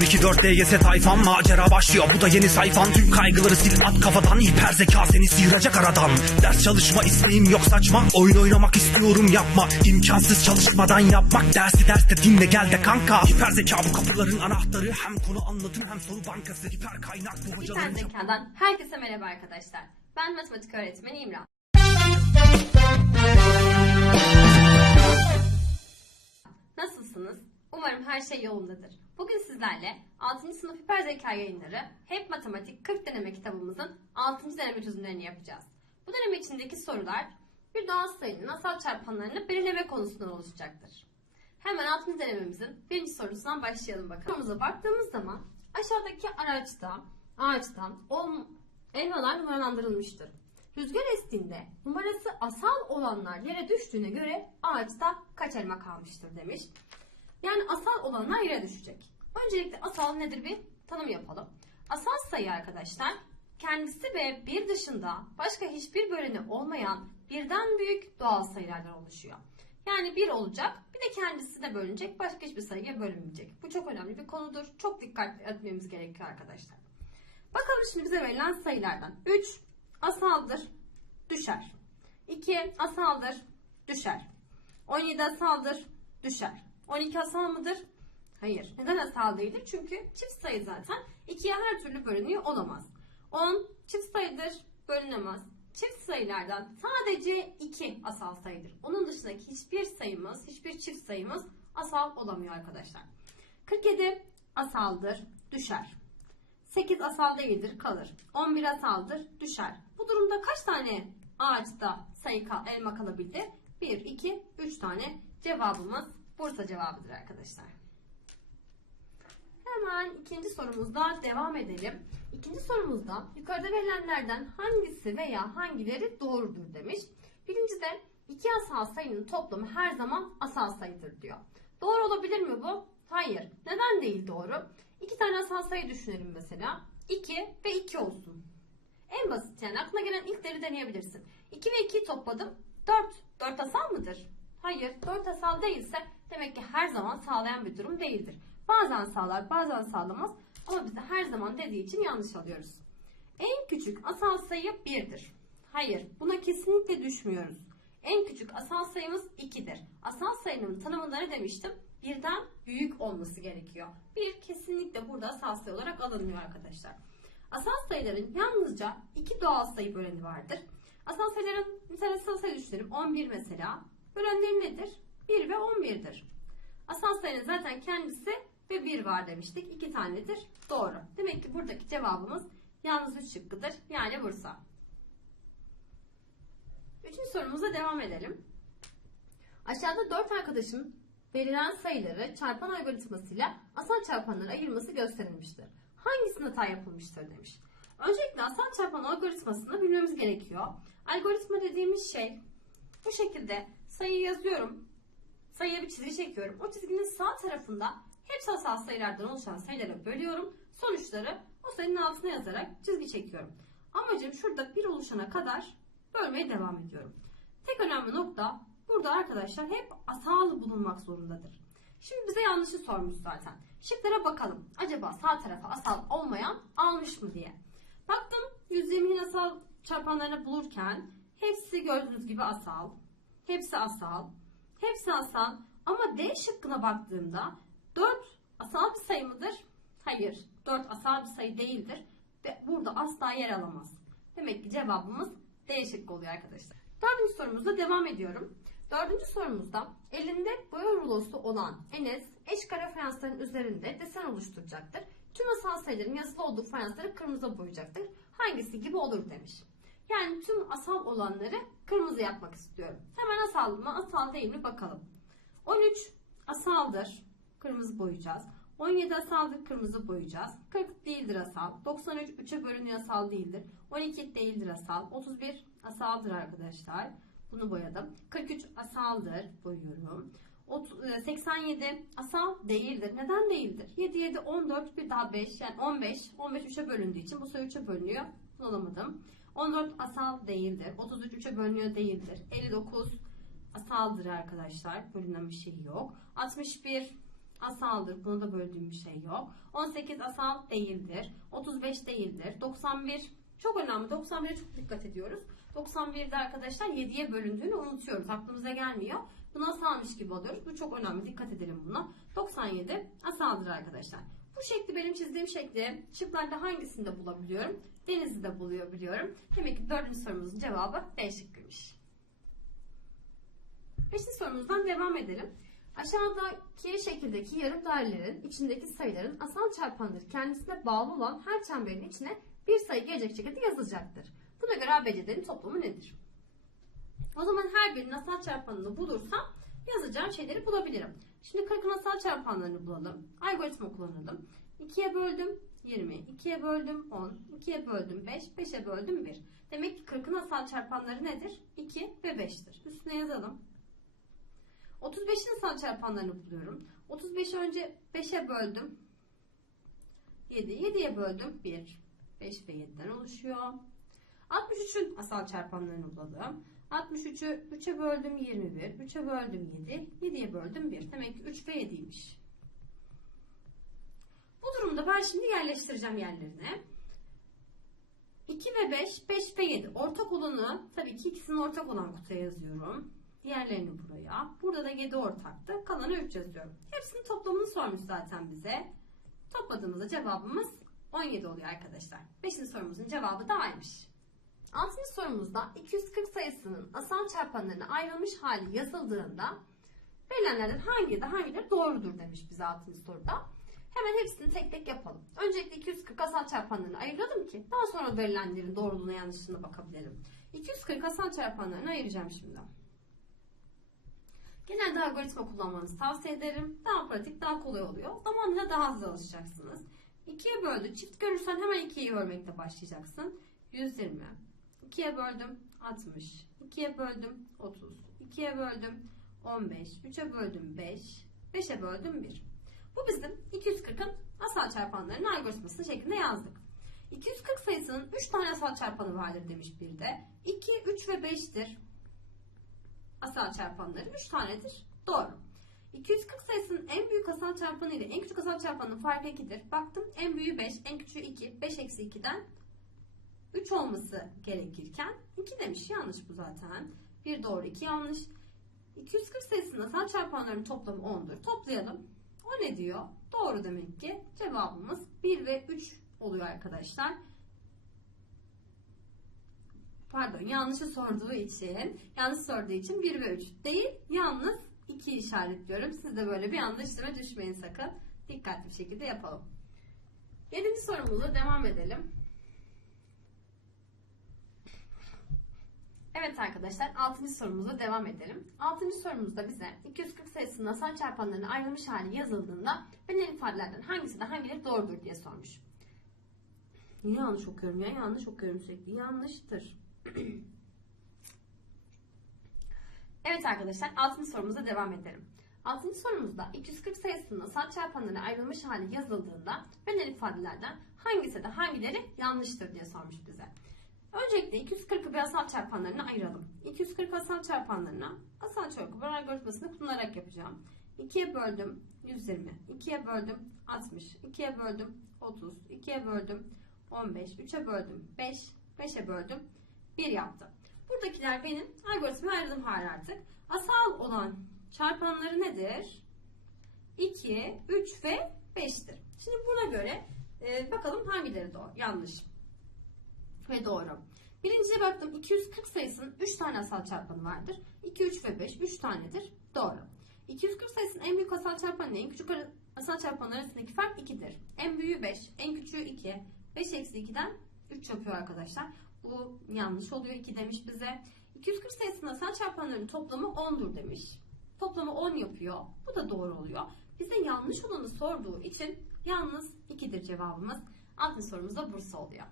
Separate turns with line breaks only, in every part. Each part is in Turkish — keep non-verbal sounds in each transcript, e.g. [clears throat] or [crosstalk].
024 DGS tayfan macera başlıyor. Bu da yeni sayfan. Tüm kaygıları sil at kafadan. Hiper zeka seni sıyıracak aradan. Ders çalışma isteğim yok saçma. Oyun oynamak istiyorum yapma. İmkansız çalışmadan yapmak. Dersi derste dinle gel de kanka. Hiper zeka bu kapıların anahtarı. Hem konu anlatım hem soru bankası. Hiper kaynak bu
Hiper
hocaların
Zeka'dan herkese merhaba arkadaşlar. Ben matematik öğretmeni İmran. Nasılsınız? Umarım her şey yolundadır. Bugün sizlerle 6. sınıf hiper zeka yayınları Hep Matematik 40 deneme kitabımızın 6. deneme çözümlerini yapacağız. Bu deneme içindeki sorular bir doğal sayının asal çarpanlarını belirleme konusundan oluşacaktır. Hemen 6. denememizin birinci sorusundan başlayalım bakalım. Sorumuza baktığımız zaman aşağıdaki araçta, ağaçtan elmalar numaralandırılmıştır. Rüzgar estiğinde numarası asal olanlar yere düştüğüne göre ağaçta kaç elma kalmıştır demiş. Yani asal olanlar yere düşecek. Öncelikle asal nedir bir tanım yapalım. Asal sayı arkadaşlar kendisi ve bir dışında başka hiçbir böleni olmayan birden büyük doğal sayılardan oluşuyor. Yani bir olacak bir de kendisi de bölünecek başka hiçbir sayıya bölünmeyecek. Bu çok önemli bir konudur. Çok dikkat etmemiz gerekiyor arkadaşlar. Bakalım şimdi bize verilen sayılardan. 3 asaldır, düşer. 2 asaldır, düşer. 17 asaldır, düşer. 12 asal mıdır? Hayır. Neden asal değildir? Çünkü çift sayı zaten. 2'ye her türlü bölünüyor olamaz. 10 çift sayıdır, bölünemez. Çift sayılardan sadece 2 asal sayıdır. Onun dışındaki hiçbir sayımız, hiçbir çift sayımız asal olamıyor arkadaşlar. 47 asaldır, düşer. 8 asal değildir kalır. 11 asaldır düşer. Bu durumda kaç tane ağaçta sayı elma kalabildi? 1, 2, 3 tane cevabımız Bursa cevabıdır arkadaşlar. Hemen ikinci sorumuzda devam edelim. İkinci sorumuzda yukarıda verilenlerden hangisi veya hangileri doğrudur demiş. Birincide iki asal sayının toplamı her zaman asal sayıdır diyor. Doğru olabilir mi bu? Hayır. Neden değil doğru? İki tane asal sayı düşünelim mesela. 2 ve 2 olsun. En basit yani aklına gelen ilkleri deneyebilirsin. 2 ve 2'yi topladım. 4. 4 asal mıdır? Hayır. 4 asal değilse demek ki her zaman sağlayan bir durum değildir. Bazen sağlar bazen sağlamaz ama biz de her zaman dediği için yanlış alıyoruz. En küçük asal sayı 1'dir. Hayır buna kesinlikle düşmüyoruz. En küçük asal sayımız 2'dir. Asal sayının tanımında ne demiştim? Birden büyük olması gerekiyor. Bir kesinlikle burada asal sayı olarak alınmıyor arkadaşlar. Asal sayıların yalnızca iki doğal sayı böleni vardır. Asal sayıların mesela asal sayı düşünelim. 11 mesela. Bölenleri nedir? 1 ve 11'dir. Asal sayının zaten kendisi ve 1 var demiştik. 2 tanedir. Doğru. Demek ki buradaki cevabımız yalnız 3 şıkkıdır. Yani Bursa. Üçüncü sorumuza devam edelim. Aşağıda 4 arkadaşın verilen sayıları çarpan algoritmasıyla asal çarpanlara ayırması gösterilmiştir. Hangisinde hata yapılmıştır demiş. Öncelikle asal çarpan algoritmasını bilmemiz gerekiyor. Algoritma dediğimiz şey bu şekilde sayıyı yazıyorum. Sayıya bir çizgi çekiyorum. O çizginin sağ tarafında hepsi asal sayılardan oluşan sayılara bölüyorum. Sonuçları o sayının altına yazarak çizgi çekiyorum. Amacım şurada bir oluşana kadar bölmeye devam ediyorum. Tek önemli nokta burada arkadaşlar hep asal bulunmak zorundadır. Şimdi bize yanlışı sormuş zaten. Şıklara bakalım. Acaba sağ tarafa asal olmayan almış mı diye. Baktım 120'nin asal çarpanlarını bulurken hepsi gördüğünüz gibi asal. Hepsi asal. Hepsi asal. Ama D şıkkına baktığımda 4 asal bir sayı mıdır? Hayır. 4 asal bir sayı değildir. Ve burada asla yer alamaz. Demek ki cevabımız D şıkkı oluyor arkadaşlar. Dördüncü sorumuzda devam ediyorum. Dördüncü sorumuzda elinde boya rulosu olan Enes eş kare fayansların üzerinde desen oluşturacaktır. Tüm asal sayıların yazılı olduğu fayansları kırmızı boyayacaktır. Hangisi gibi olur demiş. Yani tüm asal olanları kırmızı yapmak istiyorum. Hemen asal mı asal değil mi bakalım. 13 asaldır. Kırmızı boyayacağız. 17 asaldır kırmızı boyayacağız. 40 değildir asal. 93 3'e bölünüyor asal değildir. 12 değildir asal. 31 asaldır arkadaşlar. Bunu boyadım. 43 asaldır. Boyuyorum. Ot- e, 87 asal değildir. Neden değildir? 7 7 14 bir daha 5 yani 15. 15 3'e bölündüğü için bu sayı 3'e bölünüyor. Bulamadım. 14 asal değildir. 33 3'e bölünüyor değildir. 59 asaldır arkadaşlar. Bölünen bir şey yok. 61 asaldır. Buna da böldüğüm bir şey yok. 18 asal değildir. 35 değildir. 91 çok önemli. 91'e çok dikkat ediyoruz. 91'de arkadaşlar 7'ye bölündüğünü unutuyoruz. Aklımıza gelmiyor. Bunu asalmış gibi alıyoruz. Bu çok önemli. Dikkat edelim buna. 97 asaldır arkadaşlar. Bu şekli benim çizdiğim şekli şıklarda hangisinde bulabiliyorum? Denizli'de buluyor biliyorum. Demek ki dördüncü sorumuzun cevabı D şıkkıymış. Beşinci sorumuzdan devam edelim. Aşağıdaki şekildeki yarım dairelerin içindeki sayıların asal çarpanları kendisine bağlı olan her çemberin içine bir sayı gelecek şekilde yazılacaktır. Buna göre ABC'lerin toplamı nedir? O zaman her birinin asal çarpanını bulursam yazacağım şeyleri bulabilirim. Şimdi 40'ın asal çarpanlarını bulalım. Algoritma kullanalım. 2'ye böldüm 20, 2'ye böldüm 10, 2'ye böldüm 5, 5'e böldüm 1. Demek ki 40'ın asal çarpanları nedir? 2 ve 5'tir. Üstüne yazalım. 35'in asal çarpanlarını buluyorum. 35'i önce 5'e böldüm. 7, 7'ye böldüm 1. 5 ve 7'den oluşuyor. 63'ün asal çarpanlarını bulalım. 63'ü 3'e böldüm 21, 3'e böldüm 7, 7'ye böldüm 1. Demek ki 3 ve 7'ymiş. Bu durumda ben şimdi yerleştireceğim yerlerine. 2 ve 5, 5 ve 7. Ortak olanı tabii ki ikisinin ortak olan kutuya yazıyorum. Diğerlerini buraya. Burada da 7 ortaktı. Kalanı 3 yazıyorum. Hepsinin toplamını sormuş zaten bize. Topladığımızda cevabımız 17 oluyor arkadaşlar. 5. sorumuzun cevabı da A'ymış. Altıncı sorumuzda 240 sayısının asal çarpanlarına ayrılmış hali yazıldığında verilenlerden hangi de hangileri doğrudur demiş bize altıncı soruda. Hemen hepsini tek tek yapalım. Öncelikle 240 asal çarpanlarını ayıralım ki daha sonra verilenlerin doğruluğuna yanlışlığına bakabilelim. 240 asal çarpanlarını ayıracağım şimdi. Genelde algoritma kullanmanızı tavsiye ederim. Daha pratik, daha kolay oluyor. Zamanla daha hızlı alışacaksınız. 2'ye böldü. Çift görürsen hemen 2'yi örmekle başlayacaksın. 120. 2'ye böldüm 60. 2'ye böldüm 30. 2'ye böldüm 15. 3'e böldüm 5. 5'e böldüm 1. Bu bizim 240'ın asal çarpanlarının algoritması şeklinde yazdık. 240 sayısının 3 tane asal çarpanı vardır demiş bir de. 2, 3 ve 5'tir. Asal çarpanları 3 tanedir. Doğru. 240 sayısının en büyük asal çarpanı ile en küçük asal çarpanının farkı 2'dir. Baktım en büyüğü 5, en küçüğü 2. 5 eksi 2'den 3 olması gerekirken 2 demiş. Yanlış bu zaten. 1 doğru 2 yanlış. 240 sayısının asal çarpanlarının toplamı 10'dur. Toplayalım. O ne diyor? Doğru demek ki. Cevabımız 1 ve 3 oluyor arkadaşlar. Pardon yanlışı sorduğu için, yanlış sorduğu için 1 ve 3 değil, yalnız 2 işaretliyorum. Siz de böyle bir anda düşmeyin sakın. Dikkatli bir şekilde yapalım. 7. sorumuzla devam edelim. Evet arkadaşlar 6. sorumuza devam edelim. 6. sorumuzda bize 240 sayısının asal çarpanlarına ayrılmış hali yazıldığında verilen ifadelerden hangisi de hangileri doğrudur diye sormuş. Niye yanlış okuyorum ya? Yanlış okuyorum sürekli. Yanlıştır. [clears throat] evet arkadaşlar 6. sorumuza devam edelim. 6. sorumuzda 240 sayısının asal çarpanlarına ayrılmış hali yazıldığında verilen ifadelerden hangisi de hangileri yanlıştır diye sormuş bize. Öncelikle 240'ı bir asal çarpanlarına ayıralım. 240 asal çarpanlarına asal çarpanlar algoritmasını kullanarak yapacağım. 2'ye böldüm 120, 2'ye böldüm 60, 2'ye böldüm 30, 2'ye böldüm 15, 3'e böldüm 5, 5'e böldüm 1 yaptı. Buradakiler benim algoritma ayırdığım hali artık. Asal olan çarpanları nedir? 2, 3 ve 5'tir. Şimdi buna göre e, bakalım hangileri doğru, yanlış ve doğru. Birinciye baktım 240 sayısının 3 tane asal çarpanı vardır. 2, 3 ve 5 3 tanedir. Doğru. 240 sayısının en büyük asal çarpanı ile en küçük asal çarpanı arasındaki fark 2'dir. En büyüğü 5, en küçüğü 2. 5 eksi 2'den 3 yapıyor arkadaşlar. Bu yanlış oluyor 2 demiş bize. 240 sayısının asal çarpanlarının toplamı 10'dur demiş. Toplamı 10 yapıyor. Bu da doğru oluyor. Bize yanlış olanı sorduğu için yalnız 2'dir cevabımız. Altın sorumuz da Bursa oluyor.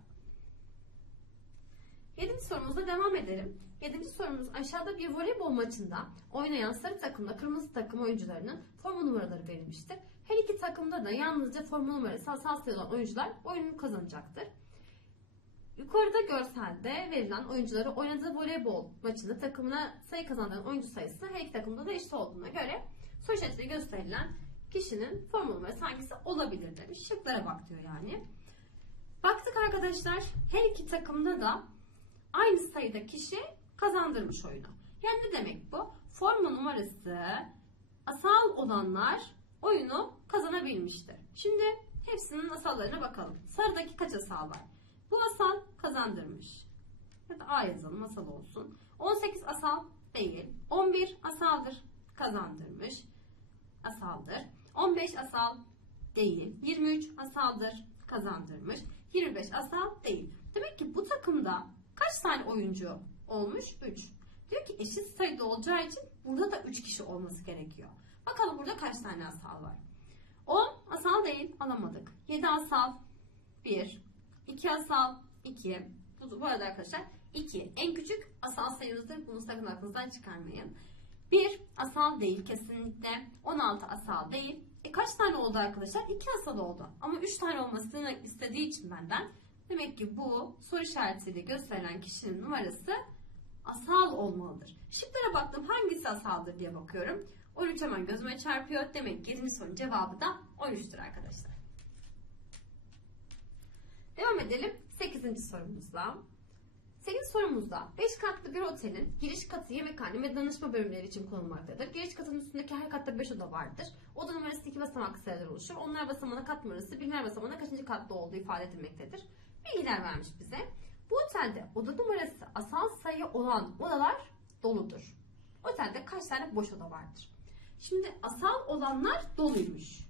Yedinci sorumuzla devam edelim. Yedinci sorumuz aşağıda bir voleybol maçında oynayan sarı takımla kırmızı takım oyuncularının forma numaraları verilmiştir. Her iki takımda da yalnızca forma numarası sayı olan oyuncular oyunu kazanacaktır. Yukarıda görselde verilen oyuncuları oynadığı voleybol maçında takımına sayı kazandıran oyuncu sayısı her iki takımda da eşit olduğuna göre soru işaretiyle gösterilen kişinin formal numarası hangisi olabilir demiş. Şıklara bak diyor yani. Baktık arkadaşlar her iki takımda da aynı sayıda kişi kazandırmış oyunu. Yani ne demek bu? Forma numarası asal olanlar oyunu kazanabilmiştir. Şimdi hepsinin asallarına bakalım. Sarıdaki kaç asal var? Bu asal kazandırmış. Ya da A yazalım asal olsun. 18 asal değil. 11 asaldır kazandırmış. Asaldır. 15 asal değil. 23 asaldır kazandırmış. 25 asal değil. Demek ki bu takımda kaç tane oyuncu olmuş? 3. Diyor ki eşit sayıda olacağı için burada da 3 kişi olması gerekiyor. Bakalım burada kaç tane asal var? 10 asal değil alamadık. 7 asal 1. 2 asal 2. Bu, bu arada arkadaşlar 2 en küçük asal sayımızdır. Bunu sakın aklınızdan çıkarmayın. 1 asal değil kesinlikle. 16 asal değil. E kaç tane oldu arkadaşlar? 2 asal oldu. Ama 3 tane olmasını istediği için benden. Demek ki bu soru işaretiyle gösterilen kişinin numarası asal olmalıdır. Şıklara baktım hangisi asaldır diye bakıyorum. 13 hemen gözüme çarpıyor. Demek ki 7. sorunun cevabı da 13'tür arkadaşlar. Devam edelim 8. sorumuzla. 8 sorumuzda 5 katlı bir otelin giriş katı, yemekhane ve danışma bölümleri için kullanılmaktadır. Giriş katının üstündeki her katta 5 oda vardır. Oda numarası 2 basamaklı sayılar oluşur. Onlar basamağına kat numarası birimler basamağına kaçıncı katta olduğu ifade edilmektedir. Bilgiler vermiş bize. Bu otelde oda numarası asal sayı olan odalar doludur. Otelde kaç tane boş oda vardır? Şimdi asal olanlar doluymuş.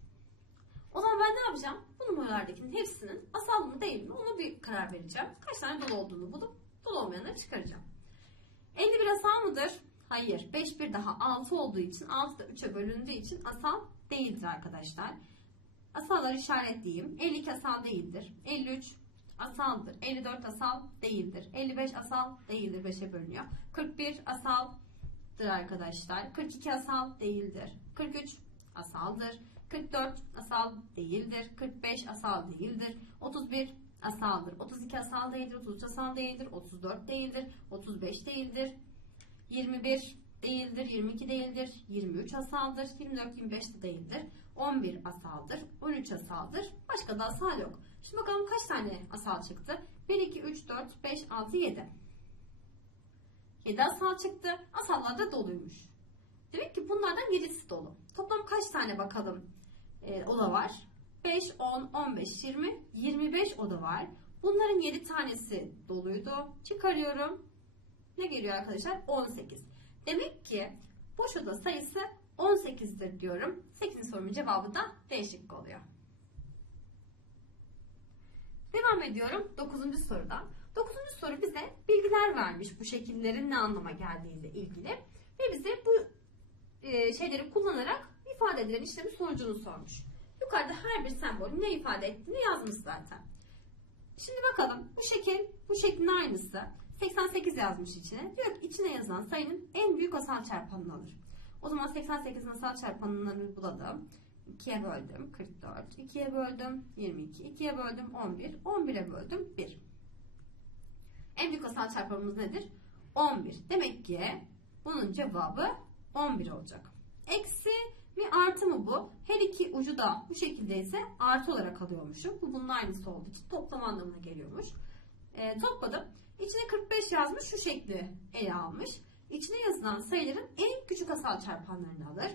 O zaman ben ne yapacağım? Bu numaralardakinin hepsinin asal mı değil mi onu bir karar vereceğim. Kaç tane dolu olduğunu bulup dolu olmayanları çıkaracağım. 51 asal mıdır? Hayır. 5 bir daha 6 olduğu için 6 da 3'e bölündüğü için asal değildir arkadaşlar. Asalları işaretleyeyim. 52 asal değildir. 53 asaldır. 54 asal değildir. 55 asal değildir. 5'e bölünüyor. 41 asaldır arkadaşlar. 42 asal değildir. 43 asaldır. 44 asal değildir. 45 asal değildir. 31 asaldır. 32 asal değildir. 33 asal değildir. 34 değildir. 35 değildir. 21 değildir. 22 değildir. 23 asaldır. 24, 25 de değildir. 11 asaldır. 13 asaldır. Başka da asal yok. Şimdi bakalım kaç tane asal çıktı? 1, 2, 3, 4, 5, 6, 7. 7 asal çıktı. Asallar da doluymuş. Demek ki bunlardan 7'si dolu. Toplam kaç tane bakalım e, oda var? 5, 10, 15, 20, 25 oda var. Bunların 7 tanesi doluydu. Çıkarıyorum. Ne geliyor arkadaşlar? 18. Demek ki boş oda sayısı 18'dir diyorum. 8. sorumun cevabı da D oluyor. Devam ediyorum 9. sorudan. 9. soru bize bilgiler vermiş bu şekillerin ne anlama geldiğiyle ilgili. Ve bize bu e, şeyleri kullanarak ifade edilen işlemin sonucunu sormuş. Yukarıda her bir sembolün ne ifade ettiğini yazmış zaten. Şimdi bakalım bu şekil bu şeklin aynısı. 88 yazmış içine. Diyor ki içine yazılan sayının en büyük asal çarpanını alır. O zaman 88'in asal çarpanlarını bulalım. 2'ye böldüm 44, 2'ye böldüm 22, 2'ye böldüm 11, 11'e böldüm 1. En büyük asal çarpanımız nedir? 11. Demek ki bunun cevabı 11 olacak. Eksi mi artı mı bu? Her iki ucu da bu şekilde ise artı olarak alıyormuşum. Bu bunun aynısı olduğu için toplam anlamına geliyormuş. E, topladım. İçine 45 yazmış şu şekli ele almış. İçine yazılan sayıların en küçük asal çarpanlarını alır.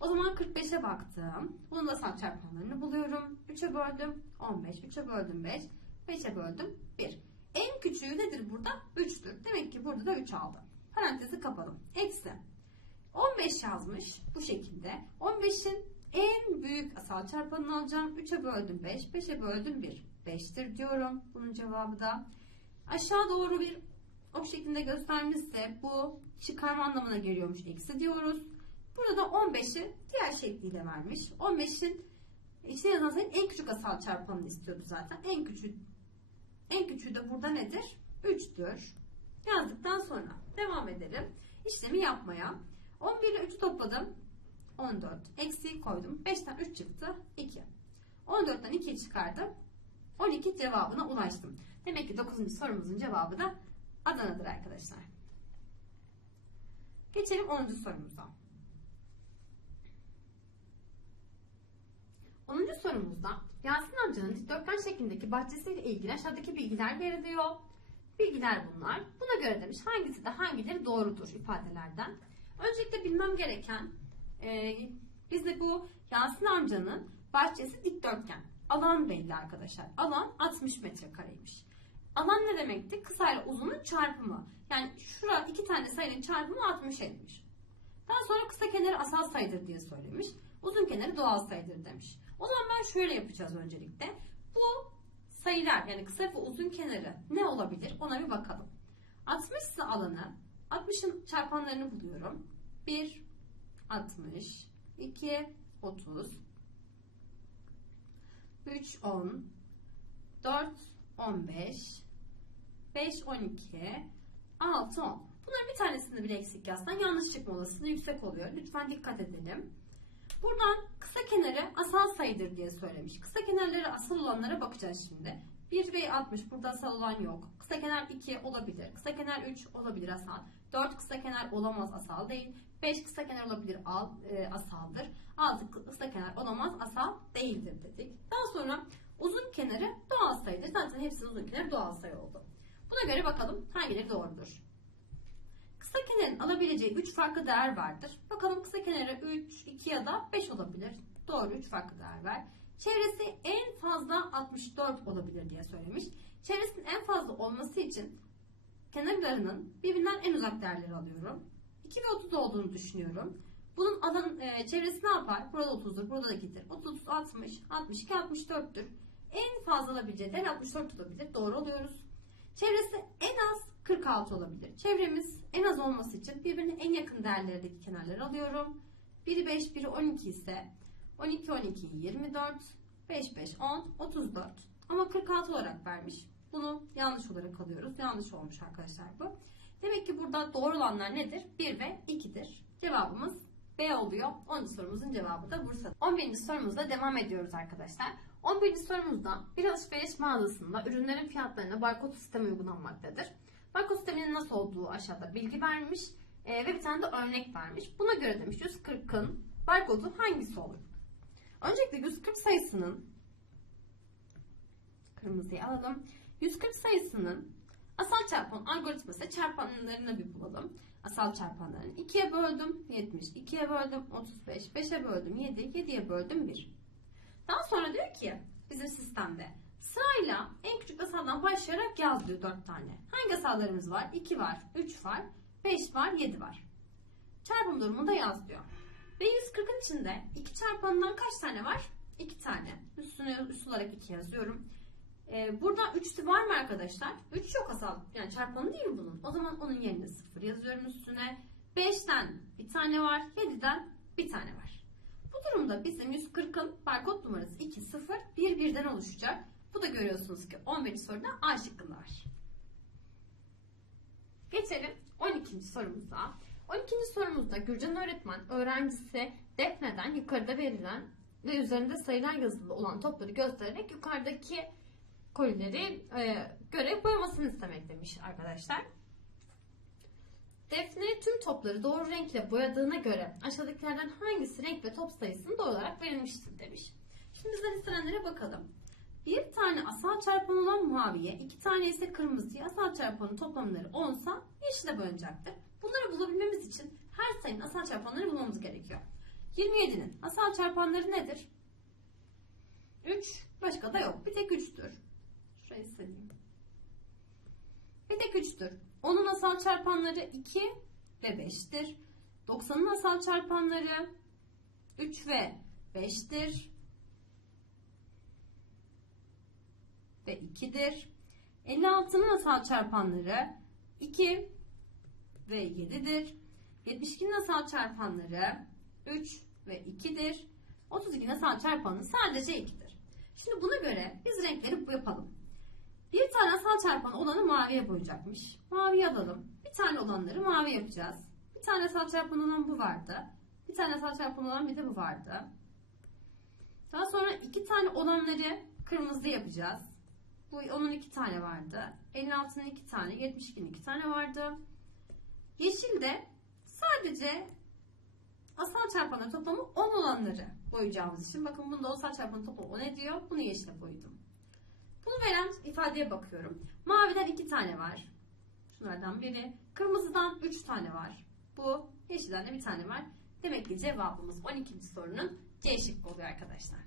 O zaman 45'e baktım. Bunun da asal çarpanlarını buluyorum. 3'e böldüm 15, 3'e böldüm 5, 5'e böldüm 1. En küçüğü nedir burada? 3'tür. Demek ki burada da 3 aldım. Parantezi kapadım. Eksi. 15 yazmış bu şekilde. 15'in en büyük asal çarpanını alacağım. 3'e böldüm 5, 5'e böldüm 1. 5'tir diyorum. Bunun cevabı da aşağı doğru bir ok şeklinde göstermişse bu çıkarma anlamına geliyormuş. Eksi diyoruz. Burada da 15'i diğer şekliyle vermiş. 15'in içine yazan en küçük asal çarpanını istiyordu zaten. En küçüğü en küçüğü de burada nedir? 3'tür. Yazdıktan sonra devam edelim. İşlemi yapmaya. 11 ile 3'ü topladım. 14. Eksiği koydum. 5'ten 3 çıktı. 2. 14'ten 2'yi çıkardım. 12 cevabına ulaştım. Demek ki 9. sorumuzun cevabı da Adana'dır arkadaşlar. Geçelim 10. sorumuza. Ağacının dikdörtgen şeklindeki bahçesiyle ilgili aşağıdaki bilgiler veriliyor. Bilgiler bunlar. Buna göre demiş hangisi de hangileri doğrudur ifadelerden. Öncelikle bilmem gereken e, bizde bu Yasin amcanın bahçesi dikdörtgen. Alan belli arkadaşlar. Alan 60 metrekareymiş. Alan ne demekti? Kısa ile uzunun çarpımı. Yani şura iki tane sayının çarpımı 60 etmiş. Daha sonra kısa kenarı asal sayıdır diye söylemiş. Uzun kenarı doğal sayıdır demiş. O zaman şöyle yapacağız öncelikle. Bu sayılar yani kısa ve uzun kenarı ne olabilir ona bir bakalım. 60 ise alanı 60'ın çarpanlarını buluyorum. 1 60 2 30 3 10 4 15 5 12 6 10 Bunların bir tanesini bile eksik yazsan yanlış çıkma olasılığı yüksek oluyor. Lütfen dikkat edelim. Buradan kısa kenarı asal sayıdır diye söylemiş. Kısa kenarları asal olanlara bakacağız şimdi. 1 ve 60 burada asal olan yok. Kısa kenar 2 olabilir. Kısa kenar 3 olabilir asal. 4 kısa kenar olamaz asal değil. 5 kısa kenar olabilir al, e, asaldır. 6 kısa kenar olamaz asal değildir dedik. Daha sonra uzun kenarı doğal sayıdır. Zaten hepsinin uzun kenarı doğal sayı oldu. Buna göre bakalım hangileri doğrudur. Kısa kenarın alabileceği 3 farklı değer vardır. Bakalım kısa kenarı 3, 2 ya da 5 olabilir. Doğru 3 farklı değer var. Çevresi en fazla 64 olabilir diye söylemiş. Çevresinin en fazla olması için kenarlarının birbirinden en uzak değerleri alıyorum. 2 ve 30 olduğunu düşünüyorum. Bunun alan e, çevresi ne yapar? Burada 30'dur, burada da 2'dir. 30, 30, 60, 62, 64'tür. En fazla alabileceği değer 64 olabilir. Doğru oluyoruz. Çevresi en az 46 olabilir. Çevremiz en az olması için birbirine en yakın değerlerdeki kenarları alıyorum. Biri 5, biri 12 ise 12, 12, 24, 5, 5, 10, 34. Ama 46 olarak vermiş. Bunu yanlış olarak alıyoruz. Yanlış olmuş arkadaşlar bu. Demek ki burada doğru olanlar nedir? 1 ve 2'dir. Cevabımız B oluyor. 10. sorumuzun cevabı da Bursa. 11. sorumuzla devam ediyoruz arkadaşlar. 11. sorumuzda bir alışveriş mağazasında ürünlerin fiyatlarına barkod sistemi uygulanmaktadır. Barkod sisteminin nasıl olduğu aşağıda bilgi vermiş e, ve bir tane de örnek vermiş. Buna göre demiş 140'ın barkodu hangisi olur? Öncelikle 140 sayısının kırmızıyı alalım. 140 sayısının asal çarpan algoritması çarpanlarını bir bulalım. Asal çarpanlarını 2'ye böldüm 70, 2'ye böldüm 35, 5'e böldüm 7, 7'ye böldüm 1. Daha sonra diyor ki bizim sistemde sırayla en küçük asaldan başlayarak yaz diyor 4 tane. Hangi asallarımız var? 2 var, 3 var, 5 var, 7 var. Çarpım durumunda yaz diyor. Ve 140'ın içinde 2 çarpanından kaç tane var? 2 tane. Üstüne üst olarak 2 yazıyorum. Ee, burada 3'lü var mı arkadaşlar? 3 yok asal. Yani çarpanı değil bunun. O zaman onun yerine 0 yazıyorum üstüne. 5'ten bir tane var. 7'den bir tane var. Bu durumda bizim 140'ın barkod numarası 2, 0, 1, 1'den oluşacak. Bu da görüyorsunuz ki 11. soruda A şıkkında var. Geçelim 12. sorumuza. 12. sorumuzda Gürcan öğretmen öğrencisi Defne'den yukarıda verilen ve üzerinde sayılar yazılı olan topları göstererek yukarıdaki kolileri e, göre boyamasını istemek demiş arkadaşlar. Defne tüm topları doğru renkle boyadığına göre aşağıdakilerden hangisi renk ve top sayısının doğru olarak verilmiştir demiş. Şimdi bizden istenenlere bakalım. Bir tane asal çarpan olan maviye, iki tane ise kırmızıya asal çarpanın toplamları 10 sa yeşile bölünecektir. Bunları bulabilmemiz için her sayının asal çarpanlarını bulmamız gerekiyor. 27'nin asal çarpanları nedir? 3. Başka da yok. Bir tek 3'tür. Şurayı sileyim. Bir tek 3'tür. Onun asal çarpanları 2 ve 5'tir. 90'ın asal çarpanları 3 ve 5'tir. Ve 2'dir. 56'nın asal çarpanları 2 ve 7'dir. 72'nin asal çarpanları 3 ve 2'dir. 32'nin asal çarpanı sadece 2'dir. Şimdi buna göre biz renkleri yapalım. Bir tane asal çarpan olanı maviye boyayacakmış. Maviye alalım. Bir tane olanları mavi yapacağız. Bir tane asal çarpan olan bu vardı. Bir tane asal çarpan olan bir de bu vardı. Daha sonra iki tane olanları kırmızı yapacağız. Bu onun iki tane vardı. 56'nın iki tane, 72'nin iki tane vardı. Yeşilde sadece asal çarpanların toplamı 10 olanları boyayacağımız için bakın bunda asal çarpanın toplamı 10 ediyor. Bunu yeşile boyadım. Bunu veren ifadeye bakıyorum. Maviden 2 tane var. Şunlardan biri. Kırmızıdan 3 tane var. Bu yeşilden de bir tane var. Demek ki cevabımız 12. sorunun C şıkkı oluyor arkadaşlar.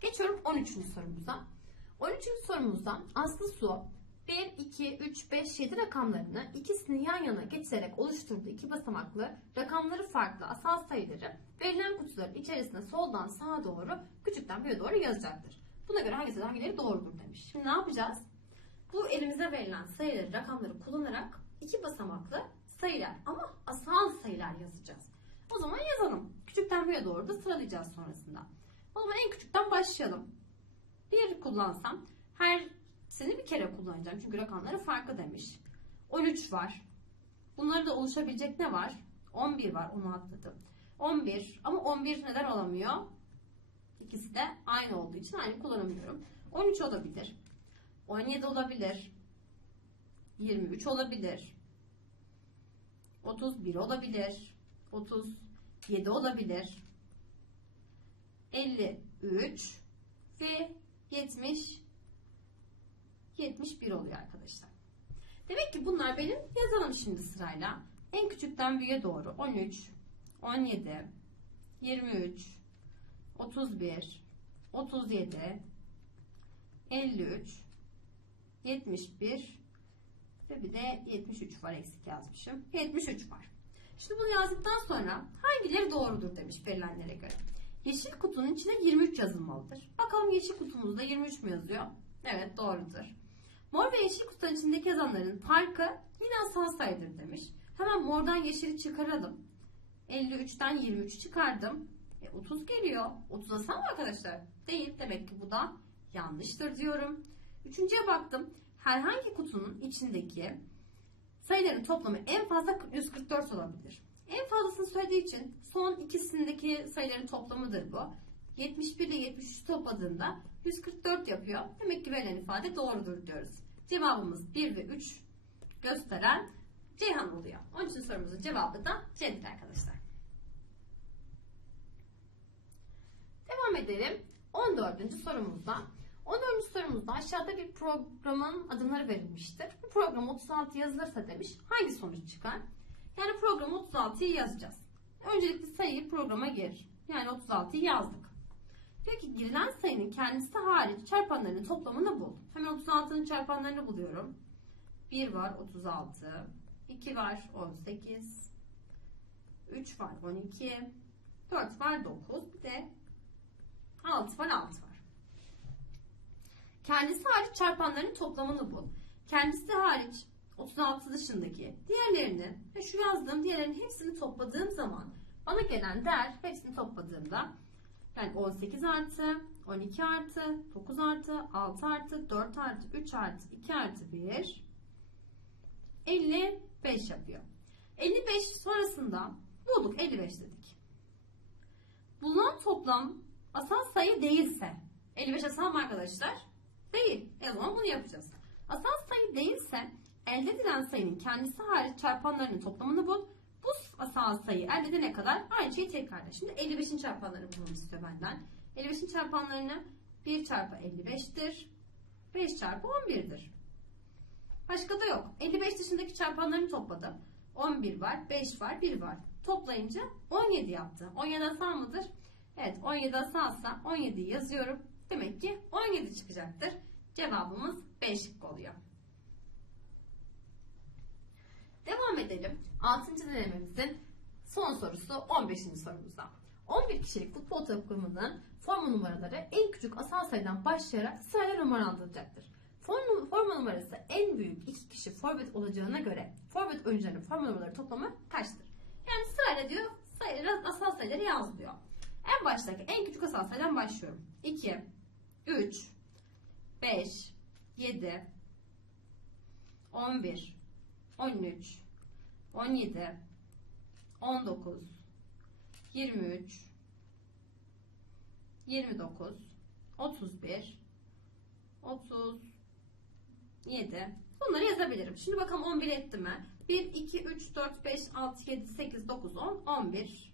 Geçiyorum 13. sorumuza. 13. sorumuzda Aslı Su 1, 2, 3, 5, 7 rakamlarını ikisini yan yana getirerek oluşturduğu iki basamaklı rakamları farklı asal sayıları verilen kutuların içerisine soldan sağa doğru küçükten büyüğe doğru yazacaktır. Buna göre hangisi hangileri doğrudur demiş. Şimdi ne yapacağız? Bu elimize verilen sayıları, rakamları kullanarak iki basamaklı sayılar ama asal sayılar yazacağız. O zaman yazalım. Küçükten büyüğe doğru da sıralayacağız sonrasında. O zaman en küçükten başlayalım. Bir kullansam hersini bir kere kullanacağım. Çünkü rakamları farklı demiş. 13 var. Bunları da oluşabilecek ne var? 11 var. Onu atladım. 11 ama 11 neden olamıyor? İkisi de aynı olduğu için aynı kullanamıyorum. 13 olabilir. 17 olabilir. 23 olabilir. 31 olabilir. 37 olabilir. 53 ve 70 71 oluyor arkadaşlar. Demek ki bunlar benim yazalım şimdi sırayla. En küçükten büyüğe doğru 13, 17, 23, 31, 37, 53, 71 ve bir de 73 var eksik yazmışım. 73 var. Şimdi bunu yazdıktan sonra hangileri doğrudur demiş verilenlere göre. Yeşil kutunun içine 23 yazılmalıdır. Bakalım yeşil kutumuzda 23 mü yazıyor? Evet doğrudur. Mor ve yeşil kutunun içindeki yazanların farkı yine asal sayıdır demiş. Hemen mordan yeşili çıkaralım. 53'ten 23 çıkardım. E, 30 geliyor. 30 asal mı arkadaşlar? Değil. Demek ki bu da yanlıştır diyorum. Üçüncüye baktım. Herhangi kutunun içindeki sayıların toplamı en fazla 144 olabilir. En fazlasını söylediği için son ikisindeki sayıların toplamıdır bu. 71 ile 73 topladığında 144 yapıyor. Demek ki verilen ifade doğrudur diyoruz. Cevabımız 1 ve 3 gösteren Ceyhan oluyor. Onun için sorumuzun cevabı da C'dir arkadaşlar. Devam edelim. 14. sorumuzda. 14. sorumuzda aşağıda bir programın adımları verilmiştir. Bu program 36 yazılırsa demiş hangi sonuç çıkar? Yani program 36'yı yazacağız. Öncelikle sayıyı programa gir. Yani 36'yı yazdık. Diyor ki girilen sayının kendisi hariç çarpanlarının toplamını bul. Hemen 36'nın çarpanlarını buluyorum. 1 var 36, 2 var 18, 3 var 12, 4 var 9, bir de 6 var 6 var. Kendisi hariç çarpanların toplamını bul. Kendisi hariç 36 dışındaki diğerlerini ve şu yazdığım diğerlerinin hepsini topladığım zaman bana gelen değer hepsini topladığımda yani 18 artı 12 artı 9 artı 6 artı 4 artı 3 artı 2 artı 1 55 yapıyor. 55 sonrasında bulduk 55 dedik. Bulunan toplam asal sayı değilse 55 asal mı arkadaşlar? Değil. E o zaman bunu yapacağız. Asal sayı değilse elde edilen sayının kendisi hariç çarpanlarının toplamını bul. Bu asal sayı elde edene kadar aynı şeyi tekrarla. Şimdi 55'in çarpanlarını bulmamı istiyor benden. 55'in çarpanlarını 1 çarpı 55'tir. 5 çarpı 11'dir. Başka da yok. 55 dışındaki çarpanlarını topladım. 11 var, 5 var, 1 var. Toplayınca 17 yaptı. 17 asal mıdır? Evet 17 asalsa 17'yi yazıyorum. Demek ki 17 çıkacaktır. Cevabımız B şıkkı oluyor. Devam edelim. 6. denememizin son sorusu 15. sorumuzda. 11 kişilik futbol takımının forma numaraları en küçük asal sayıdan başlayarak sırayla numaralandırılacaktır. Forma, forma numarası en büyük iki kişi forvet olacağına göre forvet oyuncularının forma numaraları toplamı kaçtır? Yani sırayla diyor sayıları, asal sayıları yaz. En baştaki en küçük asal sayıdan başlıyorum. 2, 3, 5, 7, 11, 13, 17, 19, 23, 29, 31, 37. Bunları yazabilirim. Şimdi bakalım 11 etti mi? 1, 2, 3, 4, 5, 6, 7, 8, 9, 10, 11.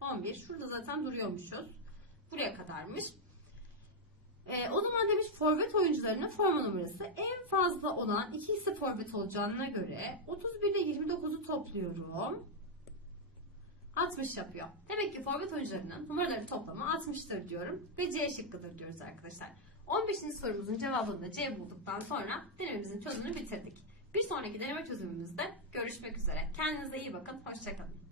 11. Şurada zaten duruyormuşuz. Buraya kadarmış. Ee, o zaman demiş forvet oyuncularının forma numarası en fazla olan ikisi forvet olacağına göre 31 ile 29'u topluyorum. 60 yapıyor. Demek ki forvet oyuncularının numaraları toplamı 60'tır diyorum ve C şıkkıdır diyoruz arkadaşlar. 15. sorumuzun cevabını da C bulduktan sonra denememizin çözümünü bitirdik. Bir sonraki deneme çözümümüzde görüşmek üzere. Kendinize iyi bakın. Hoşçakalın.